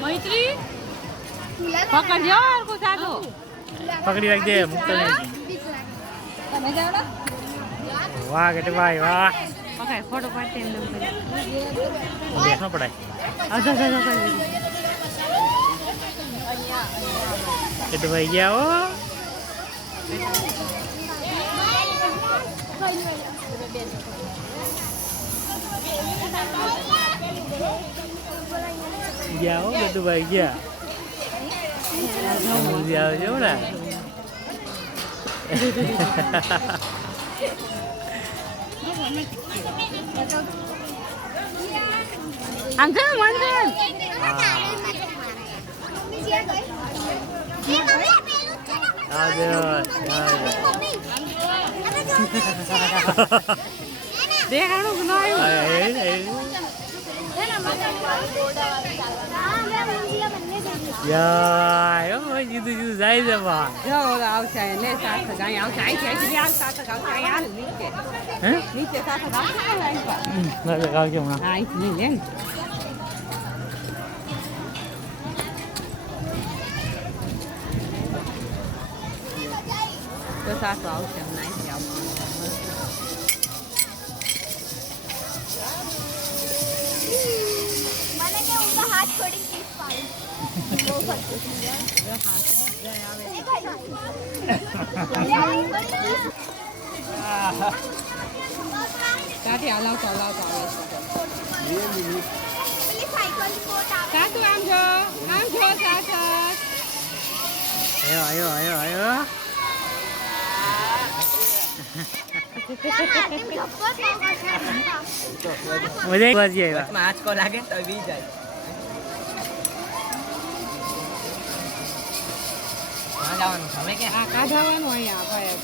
મૈત્રી પકડજો હરકું સાદું પકડી રાખજે મુક્ત તમે જાવ ને વાહ ગટુ ભાઈ વાહ પકડ ફોટો પાડતે એમ દેખ ન પડાય ગટુ ભાઈ ગયા હો ગયા હો ગટુ ભાઈ ગયા આવજો ને આમ છે મંદિર દેખાણું કે નહીં જીધું જીધું જાય છે બા જો આવશે ને સાર્થક અહીં આવશે અહીંથી હાલ સાર્થક આવશે અહીં હાલ નીચે હે નીચે સાર્થક આવશે ને અહીં પર આવજો હમણાં હા અહીંથી નહીં લે ને તો સાસુ આવશે હમણાં અહીંથી આવશે મને કે ઉનका हाथ छोड़ी किस पाई ત્યાંથી હલાવતો આવે પેલી સાયકલ કોટ આવે સાસુ આમ જો સાસુ આયો મજા બાજી આવ્યા આંચકો લાગે તો બી જાય જવાનું તમે કે આ કાઢવાનું અહીંયા ભાઈ